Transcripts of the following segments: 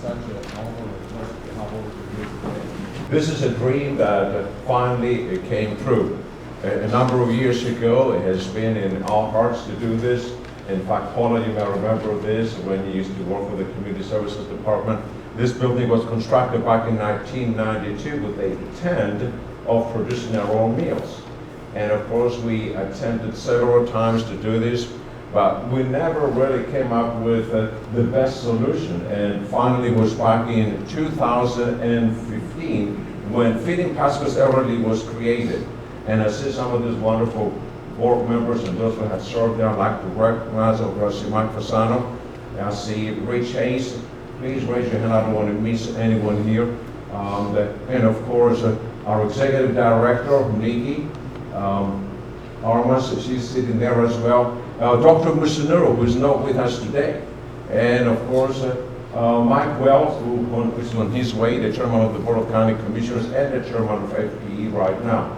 such an honor and pleasure to have over to you today. This is a dream that finally came true. A number of years ago, it has been in our hearts to do this. In fact, Paula, you may remember this when you used to work with the Community Services Department. This building was constructed back in 1992 with the intent of producing our own meals. And of course, we attempted several times to do this, but we never really came up with the best solution. And finally, it was back in 2015 when Feeding Pasco's Elderly was created. And I see some of these wonderful board members and those who have served there. I'd like to recognize, of course, Mike Fasano. I see Rich Hayes. Please raise your hand. I don't want to miss anyone here. And of course, our executive director, Nikki Armas, she's sitting there as well. Dr. Musunuro, who is not with us today. And of course, Mike Wells, who is on his way, the chairman of the Board of County Commissioners and the chairman of FPE right now.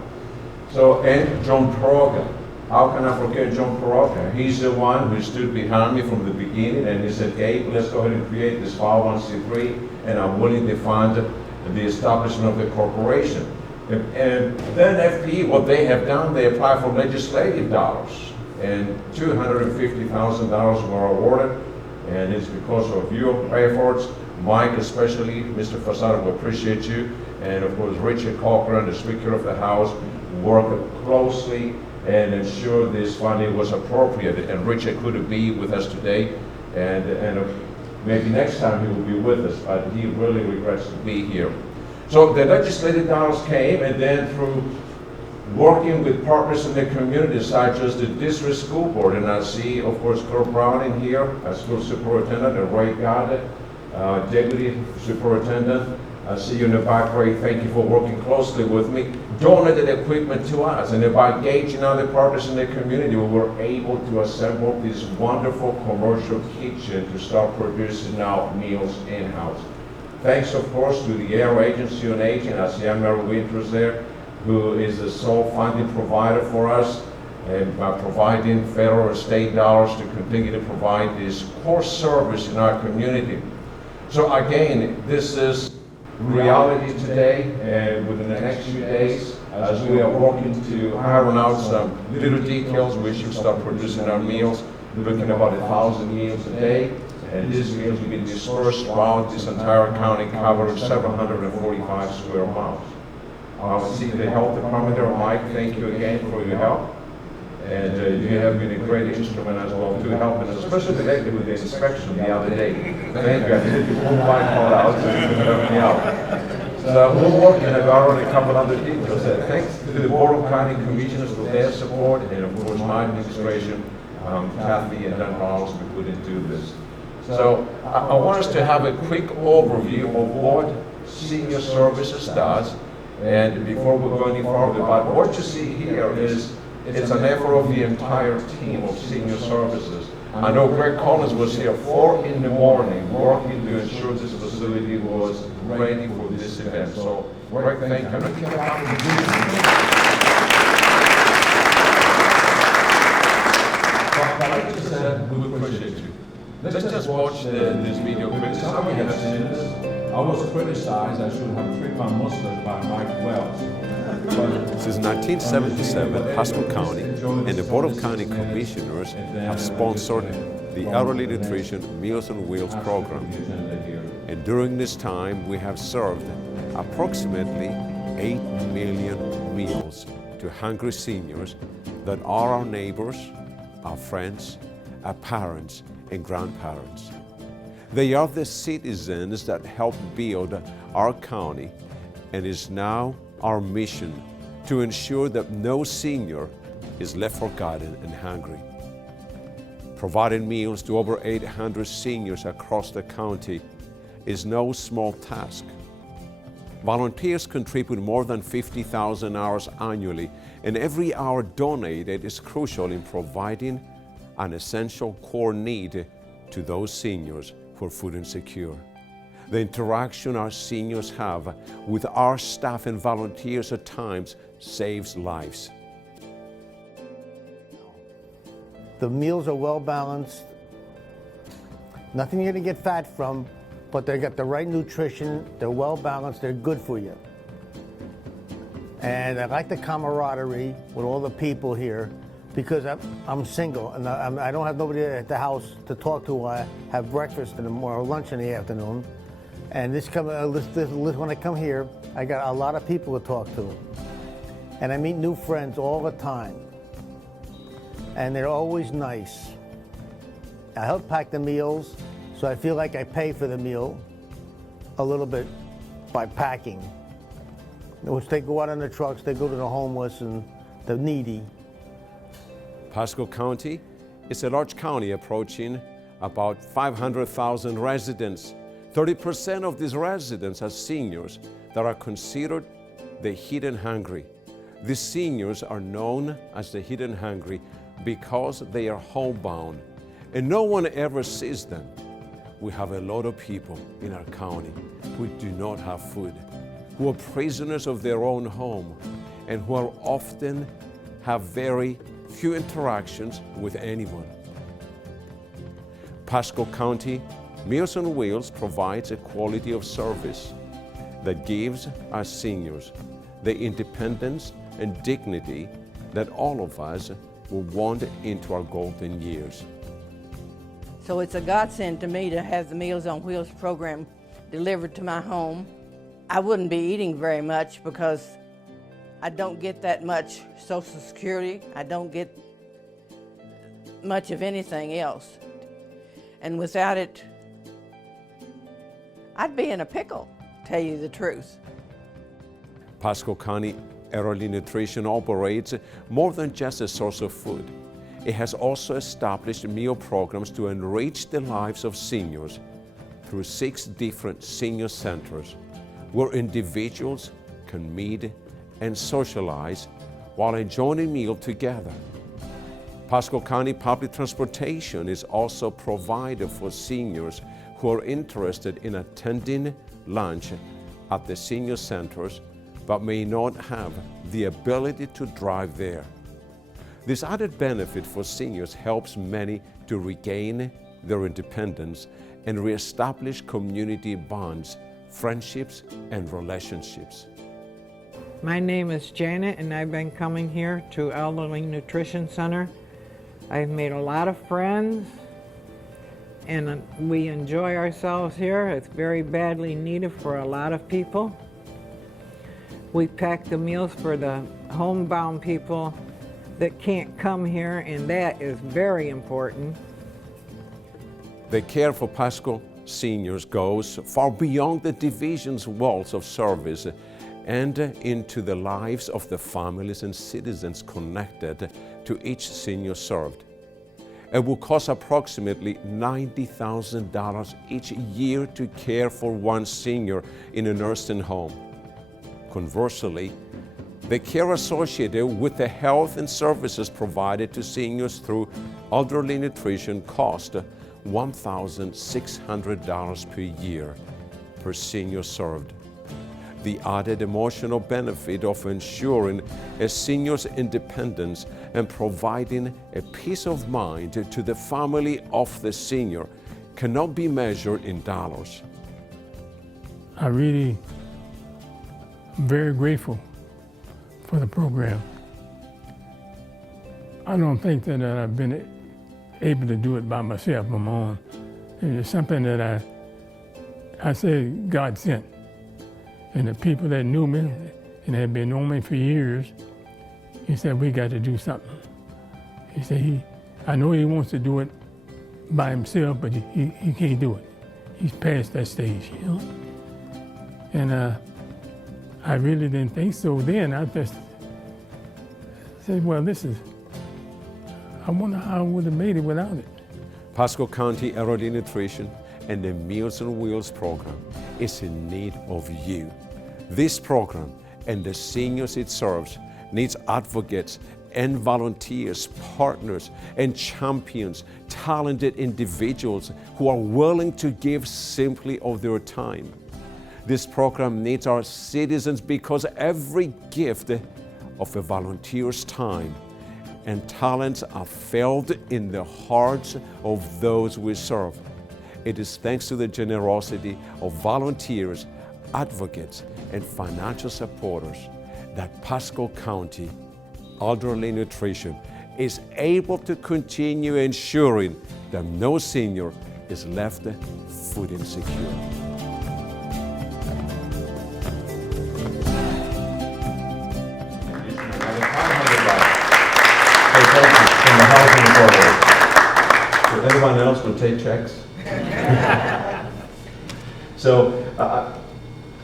So, and John Peroga. How can I forget John Peroga? He's the one who stood behind me from the beginning and he said, Gabe, let's go ahead and create this 501c3, and I'm willing to fund the establishment of the corporation. And then FPE, what they have done, they apply for legislative dollars, and $250,000 were awarded, and it's because of your efforts. Mike, especially, Mr. Fasano, we appreciate you, and of course, Richard Cochran, the Speaker of the House, worked closely and ensured this funding was appropriate. And Richard couldn't be with us today, and maybe next time he will be with us, but he really regrets to be here. So the legislative dollars came, and then through working with partners in the community, such as the district school board, and I see, of course, Kurt Browning here, as school superintendent, and Ray Goddard, deputy superintendent. I see you in the back, Ray. Thank you for working closely with me. Donated equipment to us, and by engaging other partners in the community, we were able to assemble this wonderful commercial kitchen to start producing now meals in-house. Thanks, of course, to the Air Agency on Aging. I see Mary Winters there, who is the sole funding provider for us, and by providing federal and state dollars to continue to provide this core service in our community. So again, this is reality today, and within the next few days, as we are working to iron out some little details, we should start producing our meals, looking at about 1,000 meals a day. And these meals will be dispersed throughout this entire county, covering 745 square miles. I see the health department there. Mike, thank you again for your help. And you have been a great instrument as well to help us, especially today with the inspection the other day. Thank you. I did the full line call out, so you can help me out. So we're working, and I've already covered other details. Thanks to the Board of County Commissioners for their support, and of course my administration, Kathy and Don Rawls, we couldn't do this. So I want us to have a quick overview of what Senior Services does, and before we go any further, but what you see here is it's an effort of the entire team of Senior Services. I know Greg Collins was here 4 in the morning working to ensure this facility was ready for this event. So Greg, thank you. Like I said, we appreciate you. Let's just watch this video quickly. Some of you have seen this. I was criticized I should have trimmed my mustache by Mike Wells. Since 1977, Pasco County and the Board of County Commissioners have sponsored the Elderly Nutrition Meals on Wheels program. And during this time, we have served approximately 8 million meals to hungry seniors that are our neighbors, our friends, our parents, and grandparents. They are the citizens that help build our county, and is now our mission to ensure that no senior is left forgotten and hungry. Providing meals to over 800 seniors across the county is no small task. Volunteers contribute more than 50,000 hours annually, and every hour donated is crucial in providing an essential core need to those seniors who are food insecure. The interaction our seniors have with our staff and volunteers at times saves lives. The meals are well balanced. Nothing you're going to get fat from, but they got the right nutrition, they're well balanced, they're good for you. And I like the camaraderie with all the people here because I'm single and I don't have nobody at the house to talk to while I have breakfast in the morning or lunch in the afternoon. And when I come here, I got a lot of people to talk to. And I meet new friends all the time. And they're always nice. I help pack the meals, so I feel like I pay for the meal a little bit by packing. Which they go out on the trucks, they go to the homeless and the needy. Pasco County is a large county approaching about 500,000 residents. 30% of these residents are seniors that are considered the hidden hungry. These seniors are known as the hidden hungry because they are homebound and no one ever sees them. We have a lot of people in our county who do not have food, who are prisoners of their own home, and who are often have very few interactions with anyone. Pasco County Meals on Wheels provides a quality of service that gives our seniors the independence and dignity that all of us will want into our golden years. So it's a godsend to me to have the Meals on Wheels program delivered to my home. I wouldn't be eating very much because I don't get that much Social Security. I don't get much of anything else. And without it, I'd be in a pickle, to tell you the truth. Pasco County Early Nutrition operates more than just a source of food. It has also established meal programs to enrich the lives of seniors through 6 different senior centers where individuals can meet and socialize while enjoying a meal together. Pasco County Public Transportation is also provided for seniors who are interested in attending lunch at the senior centers but may not have the ability to drive there. This added benefit for seniors helps many to regain their independence and reestablish community bonds, friendships, and relationships. My name is Janet, and I've been coming here to Elderly Nutrition Center. I've made a lot of friends, and we enjoy ourselves here. It's very badly needed for a lot of people. We pack the meals for the homebound people that can't come here, and that is very important. The care for Pasco seniors goes far beyond the division's walls of service and into the lives of the families and citizens connected to each senior served. It will cost approximately $90,000 each year to care for one senior in a nursing home. Conversely, the care associated with the health and services provided to seniors through elderly nutrition cost $1,600 per year per senior served. The added emotional benefit of ensuring a senior's independence and providing a peace of mind to the family of the senior cannot be measured in dollars. I really am very grateful for the program. I don't think that I've been able to do it by myself on my own. It's something that I say God sent. And the people that knew me and had been knowing me for years, he said, we got to do something. He said, I know he wants to do it by himself, but he can't do it. He's past that stage, you know? And I really didn't think so then. I just said, well, I wonder how I would have made it without it. Pasco County Early Nutrition and the Meals on Wheels program is in need of you. This program and the seniors it serves needs advocates and volunteers, partners and champions, talented individuals who are willing to give simply of their time. This program needs our citizens because every gift of a volunteer's time and talents are felt in the hearts of those we serve. It is thanks to the generosity of volunteers, advocates, and financial supporters that Pasco County Elderly Nutrition is able to continue ensuring that no senior is left food insecure. From the housing authority. So anyone else will take checks? So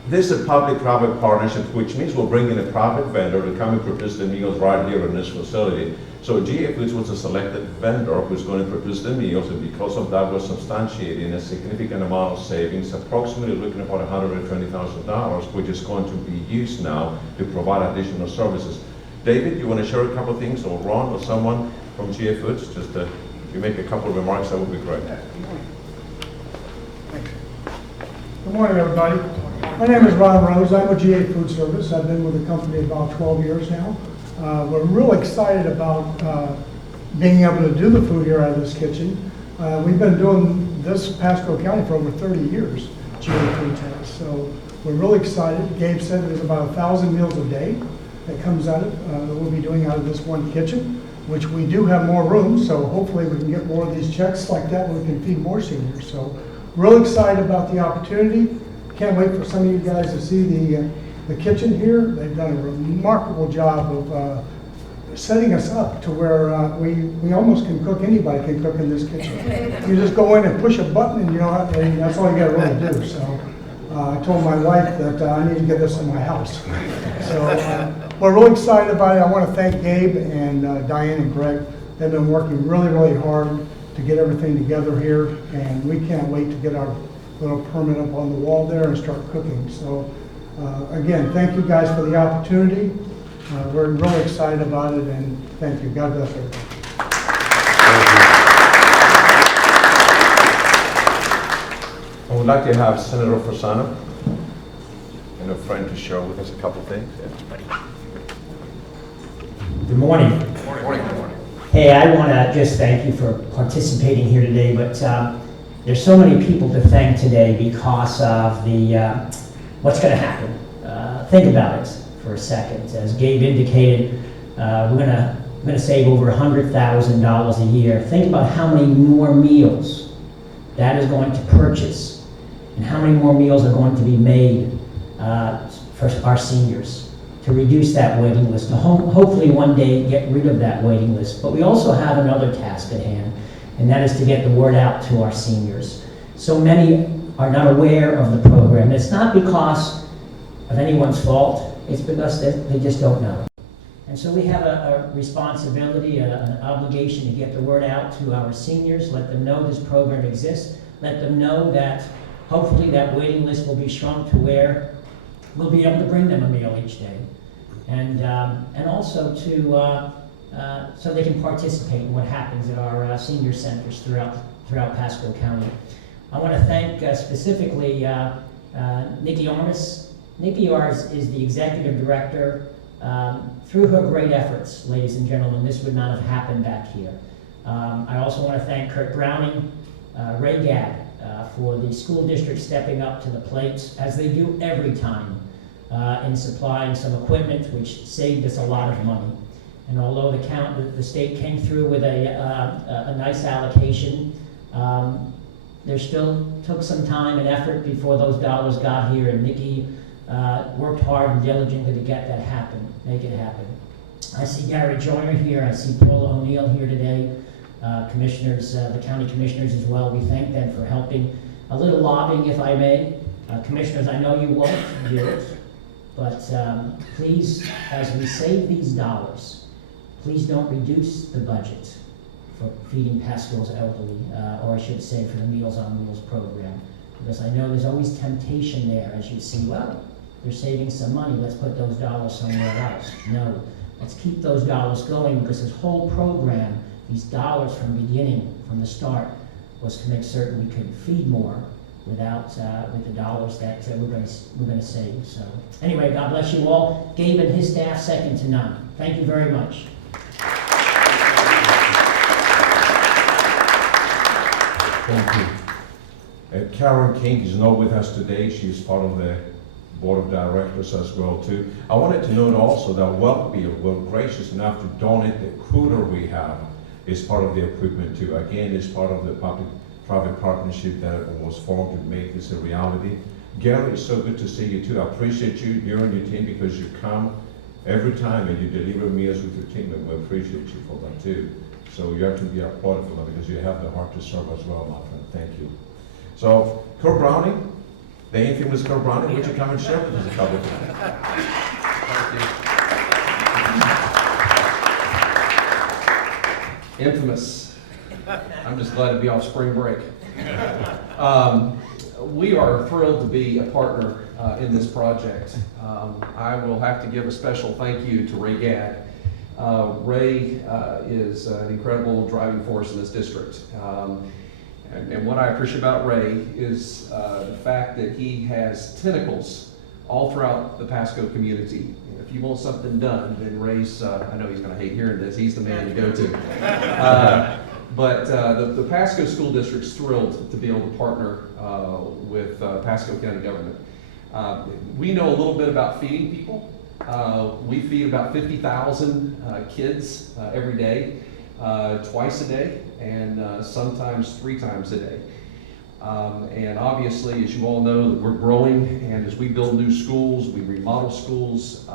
this is a public-private partnership, which means we'll bring in a private vendor to come and produce the meals right here in this facility. So GA Foods was a selected vendor who's going to produce the meals, and because of that, we're substantiating a significant amount of savings, approximately looking at about $120,000, which is going to be used now to provide additional services. David, you want to share a couple of things, or Ron, or someone from GA Foods? Just if you make a couple of remarks, that would be great. Good morning, everybody. My name is Ron Rose. I'm with GA Food Service. I've been with the company about 12 years now. We're real excited about being able to do the food here out of this kitchen. We've been doing this Pasco County for over 30 years, GA Foods has. So we're really excited. Gabe said there's about 1,000 meals a day that comes out of, that we'll be doing out of this one kitchen, which we do have more room, so hopefully we can get more of these checks like that where we can feed more seniors. So real excited about the opportunity. Can't wait for some of you guys to see the kitchen here. They've done a remarkable job of setting us up to where we almost can cook. Anybody can cook in this kitchen. You just go in and push a button, and you know and that's all you got to really do. So I told my wife that I need to get this in my house. So we're really excited about it. I want to thank Gabe and Diane and Greg. They've been working really, really hard to get everything together here, and we can't wait to get our little permit up on the wall there and start cooking. So again, thank you guys for the opportunity. We're really excited about it, and thank you. God bless everybody. I would like to have Senator Fasano and a friend to share with us a couple of things. Good morning. Good morning. Hey, I want to just thank you for participating here today, but there's so many people to thank today because of the what's going to happen. Think about it for a second. As Gabe indicated, we're going to save over $100,000 a year. Think about how many more meals that is going to purchase, and how many more meals are going to be made for our seniors, to reduce that waiting list, to hopefully one day get rid of that waiting list. But we also have another task at hand, and that is to get the word out to our seniors. So many are not aware of the program. It's not because of anyone's fault, it's because they just don't know. And so we have a responsibility, an obligation to get the word out to our seniors, let them know this program exists, let them know that hopefully that waiting list will be shrunk to where we'll be able to bring them a meal each day. And also to so they can participate in what happens at our senior centers throughout Pasco County. I want to thank specifically Nikki Armas. Nikki Armas is the executive director. Through her great efforts, ladies and gentlemen, this would not have happened back here. I also want to thank Kurt Browning, Ray Gadd, for the school district stepping up to the plate, as they do every time, in supplying some equipment, which saved us a lot of money. And although the state came through with a nice allocation, there still took some time and effort before those dollars got here, and Nikki worked hard and diligently to get that happen, make it happen. I see Gary Joyner here, I see Paula O'Neill here today, commissioners, the county commissioners as well. We thank them for helping. A little lobbying, if I may. Commissioners, I know you won't do it, but please, as we save these dollars, please don't reduce the budget for feeding Pasco's elderly, or I should say for the Meals on Wheels program. Because I know there's always temptation there as you see, well, they're saving some money, let's put those dollars somewhere else. No, let's keep those dollars going, because this whole program, these dollars from the start, was to make certain we could feed more without with the dollars that we're going to save. So anyway, God bless you all. Gabe and his staff, second to none. Thank you very much. Thank you. Karen King is not with us today. She's part of the board of directors as well too. I wanted to note also that Wellbeer were gracious enough to donate the cooler we have as part of the equipment too. Again, it's part of the public-private partnership that was formed to make this a reality. Gary, it's so good to see you too. I appreciate you and your team because you come every time and you deliver meals with your team, and we appreciate you for that too. So you have to be applauded for that because you have the heart to serve as well, my friend. Thank you. So, Kurt Browning, the infamous Kurt Browning, would you come and share with us a couple of things? Infamous. I'm just glad to be off spring break. We are thrilled to be a partner in this project. I will have to give a special thank you to Ray Gadd. Ray is an incredible driving force in this district. And what I appreciate about Ray is the fact that he has tentacles all throughout the Pasco community. If you want something done, then Ray's, I know he's going to hate hearing this, he's the man to go to. But the Pasco School District's thrilled to be able to partner with Pasco County government. We know a little bit about feeding people. We feed about 50,000 kids every day, twice a day, and sometimes 3 times a day. And obviously, as you all know, we're growing, and as we build new schools, we remodel schools.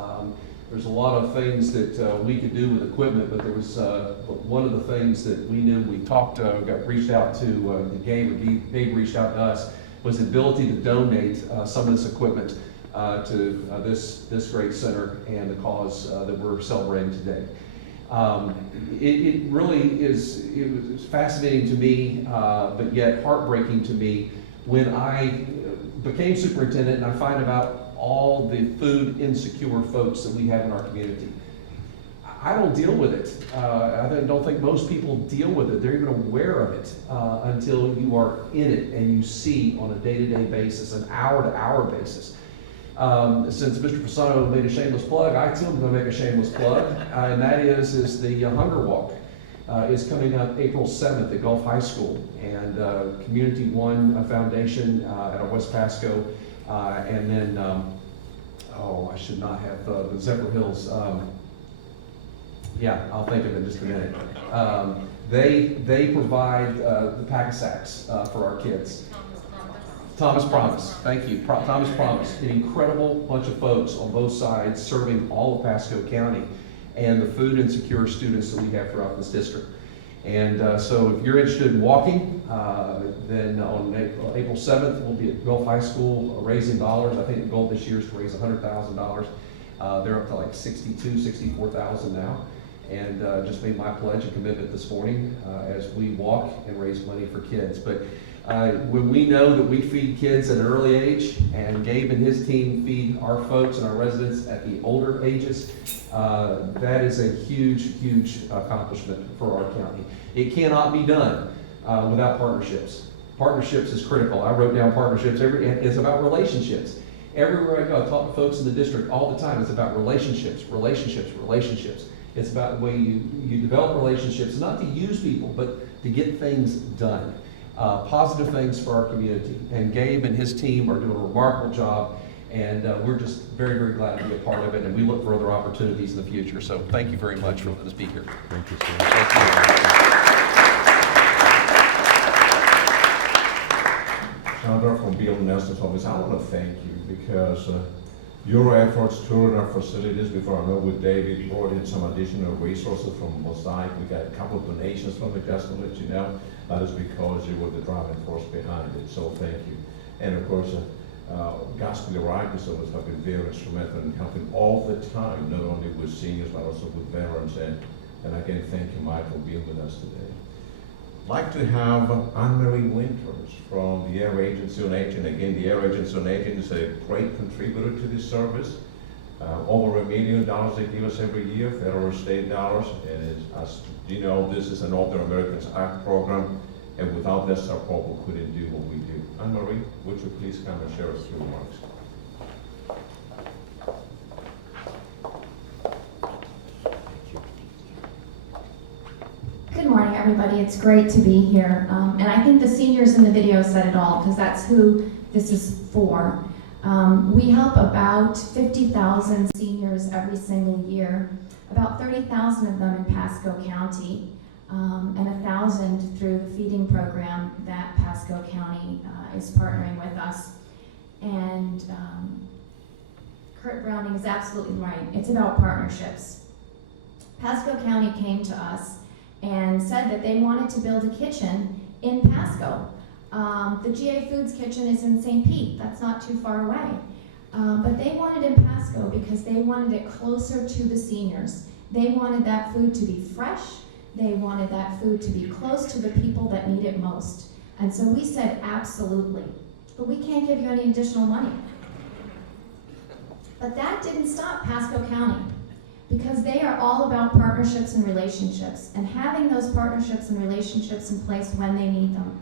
There's a lot of things that we could do with equipment, but there was one of the things that we knew we got reached out to Gabe reached out to us, was the ability to donate some of this equipment to this great center and the cause that we're celebrating today. It really is, it was fascinating to me, but yet heartbreaking to me when I became superintendent and I find about all the food insecure folks that we have in our community. I don't deal with it. I don't think most people deal with it. They're even aware of it until you are in it and you see on a day-to-day basis, an hour-to-hour basis. Since Mr. Fasano made a shameless plug, I too am going to make a shameless plug, and that is the Hunger Walk. Is coming up April 7th at Gulf High School, and Community One Foundation at our West Pasco, and then, I should not have the Zephyr Hills. Yeah, I'll think of it in just a minute. They provide the pack-a-sacks for our kids. Thomas Promise, thank you. Thomas Promise, an incredible bunch of folks on both sides serving all of Pasco County and the food insecure students that we have throughout this district. And so if you're interested in walking, then on April 7th, we'll be at Gulf High School raising dollars. I think the goal this year is to raise $100,000. They're up to like 64,000 now. And just made my pledge and commitment this morning as we walk and raise money for kids. But when we know that we feed kids at an early age, and Gabe and his team feed our folks and our residents at the older ages, that is a huge, huge accomplishment for our county. It cannot be done without partnerships. Partnerships is critical. I wrote down partnerships. It's about relationships. Everywhere I go, I talk to folks in the district all the time. It's about relationships, relationships, relationships. It's about the way you develop relationships, not to use people, but to get things done. Positive things for our community. And Gabe and his team are doing a remarkable job, and we're just very, very glad to be a part of it, and we look for other opportunities in the future. So thank you very much for letting us be here. Thank you, sir. Thank you. Chandra from Bill Nelson's office, I want to thank you because your efforts touring our facilities before I know with David brought in some additional resources from Mosaic. We got a couple of donations from it, just to let you know. That is because you were the driving force behind it, so thank you. And of course, Gospel Iraqis have been very instrumental in helping all the time, not only with seniors, but also with veterans. And again, thank you, Mike, for being with us today. I'd like to have Anne-Marie Winters from the Air Agency on Aging. Again, the Air Agency on Aging is a great contributor to this service. Over $1 million they give us every year, federal or state dollars. And as you know, this is an Older Americans Act program, and without this support, we couldn't do what we do. Anne-Marie, would you please come and share a few remarks? Good morning, everybody. It's great to be here. And I think the seniors in the video said it all, because that's who this is for. We help about 50,000 seniors every single year, about 30,000 of them in Pasco County, and 1,000 through the feeding program that Pasco County is partnering with us. And Kurt Browning is absolutely right. It's about partnerships. Pasco County came to us and said that they wanted to build a kitchen in Pasco. The GA Foods kitchen is in St. Pete. That's not too far away. But they wanted in Pasco because they wanted it closer to the seniors. They wanted that food to be fresh. They wanted that food to be close to the people that need it most. And so we said, absolutely. But we can't give you any additional money. But that didn't stop Pasco County, because they are all about partnerships and relationships, and having those partnerships and relationships in place when they need them.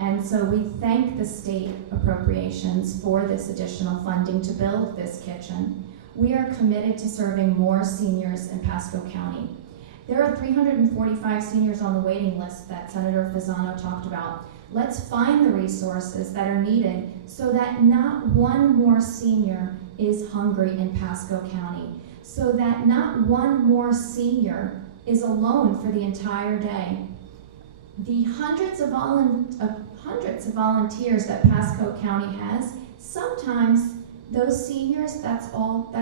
And so we thank the state appropriations for this additional funding to build this kitchen. We are committed to serving more seniors in Pasco County. There are 345 seniors on the waiting list that Senator Fasano talked about. Let's find the resources that are needed so that not one more senior is hungry in Pasco County, so that not one more senior is alone for the entire day. The hundreds of volunteers that Pasco County has, sometimes those seniors, that's all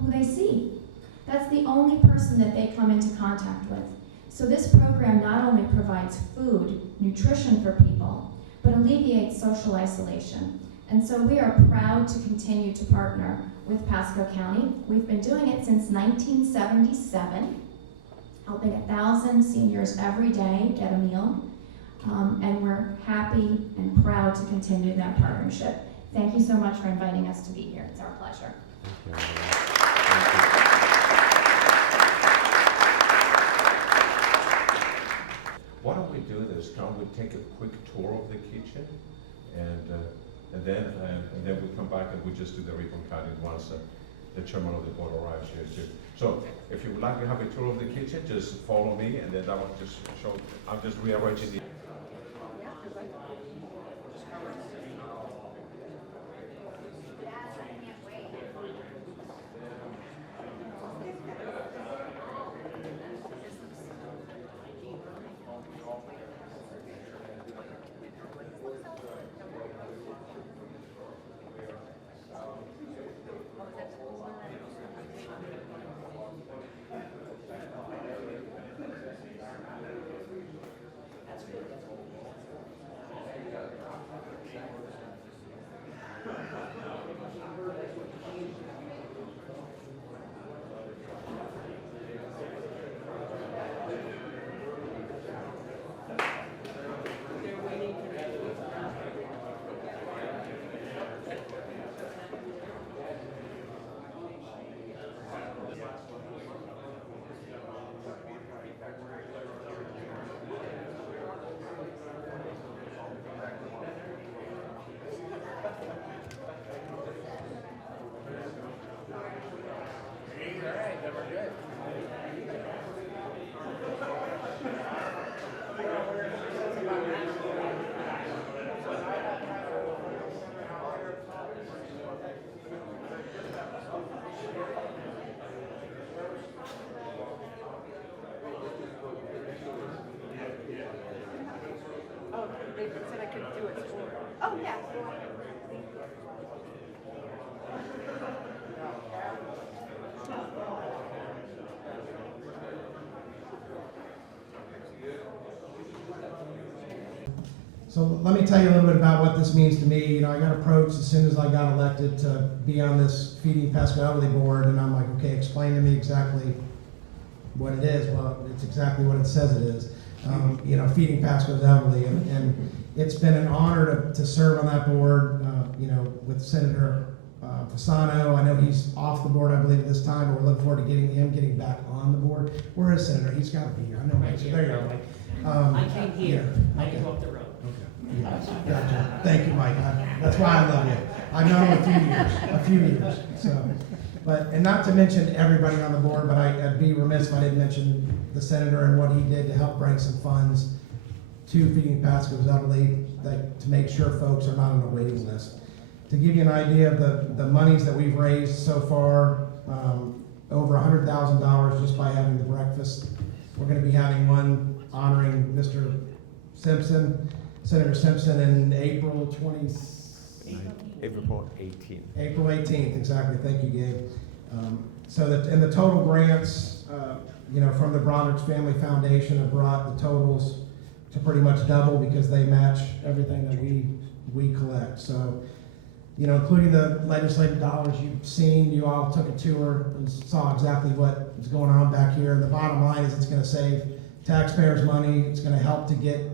who they see. That's the only person that they come into contact with. So this program not only provides food, nutrition for people, but alleviates social isolation. And so we are proud to continue to partner with Pasco County. We've been doing it since 1977, helping 1,000 seniors every day get a meal. And we're happy and proud to continue that partnership. Thank you so much for inviting us to be here. It's our pleasure. Why don't we do this? Can we take a quick tour of the kitchen, and then we come back and we just do the ribbon cutting once the chairman of the board arrives here too. So if you would like to have a tour of the kitchen, just follow me, and then I will just show. I'm just rearranging the. They said I could do it. Oh, yeah. So let me tell you a little bit about what this means to me. You know, I got approached as soon as I got elected to be on this Feeding Pasco Elderly Board, and I'm like, okay, explain to me exactly what it is. Well, it's exactly what it says it is. You know, Feeding Pasco's Elderly, and it's been an honor to serve on that board, you know, with Senator Fasano. I know he's off the board, I believe, at this time, but we're looking forward to getting back on the board. Where is Senator? He's got to be here. I know, Mike. So there you go, Mike. I came here. Yeah. I can go up the road. Okay. Yes. Gotcha. Thank you, Mike. That's why I love you. I've known him a few years. So, and not to mention everybody on the board, but I'd be remiss if I didn't mention the senator and what he did to help bring some funds to Feeding Pasco's elderly, to make sure folks are not on a waiting list. To give you an idea of the monies that we've raised so far, over $100,000 just by having the breakfast. We're going to be having one honoring Mr. Simpson, Senator Simpson, in April 18th. April 18th, exactly. Thank you, Gabe. So that, and the total grants, from the Broderick's Family Foundation have brought the totals to pretty much double because they match everything that we collect. So, including the legislative dollars you've seen, you all took a tour and saw exactly what is going on back here. And the bottom line is it's going to save taxpayers money. It's going to help to get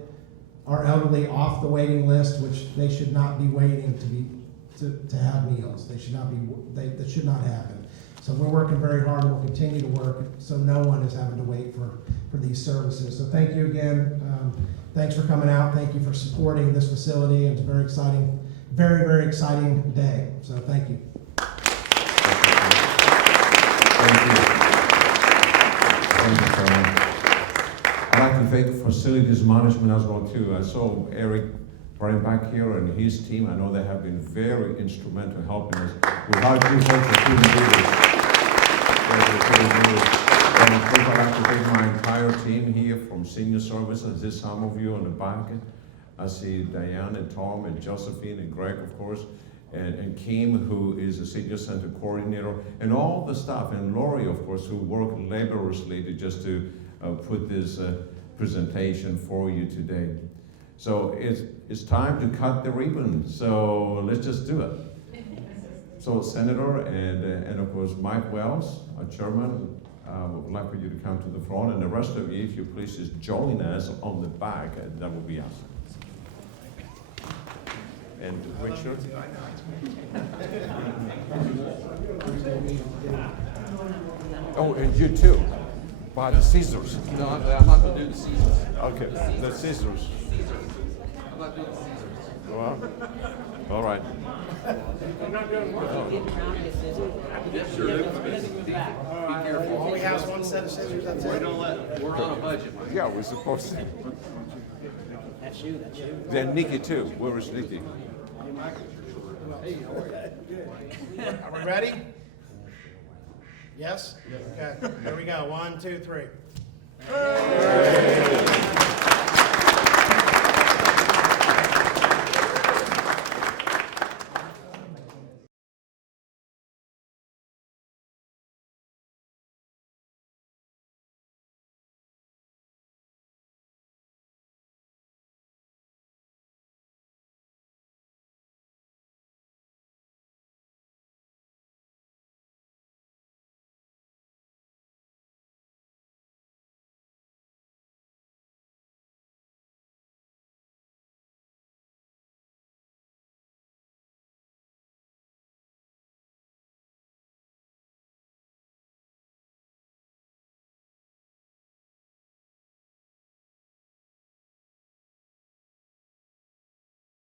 our elderly off the waiting list, which they should not be waiting to have meals. They should not that should not happen. So we're working very hard and we'll continue to work so no one is having to wait for these services. So thank you again. Thanks for coming out. Thank you for supporting this facility. It's a very exciting, very, very exciting day. So thank you. Thank you. Thank you, Chairman. I'd like to thank facilities management as well too. I saw Eric right back here and his team. I know they have been very instrumental in helping us. Without you folks, I couldn't do this. And of course, I'd like to thank my entire team here from Senior Services. There's some of you on the back. I see Diane and Tom and Josephine and Greg, of course, and Kim, who is a Senior Center coordinator, and all the staff, and Lori, of course, who worked laboriously to put this presentation for you today. So it's time to cut the ribbon. So let's just do it. So Senator and of course Mike Wells, our chairman, would like for you to come to the front, and the rest of you, if you please, just join us on the back, and that would be awesome. And Richard. Oh, and you too. By the scissors. No, I'm not going to do the scissors. Okay, the scissors. I'm not doing the scissors. Well, all right. I'm not doing what? Yes, sir. Be careful. Only has one set of scissors, that's it? We're on a budget. Yeah, we're supposed to. That's you. Then Nikki too. Where is Nikki? Are we ready? Yes? Okay, here we go. 1, 2, 3.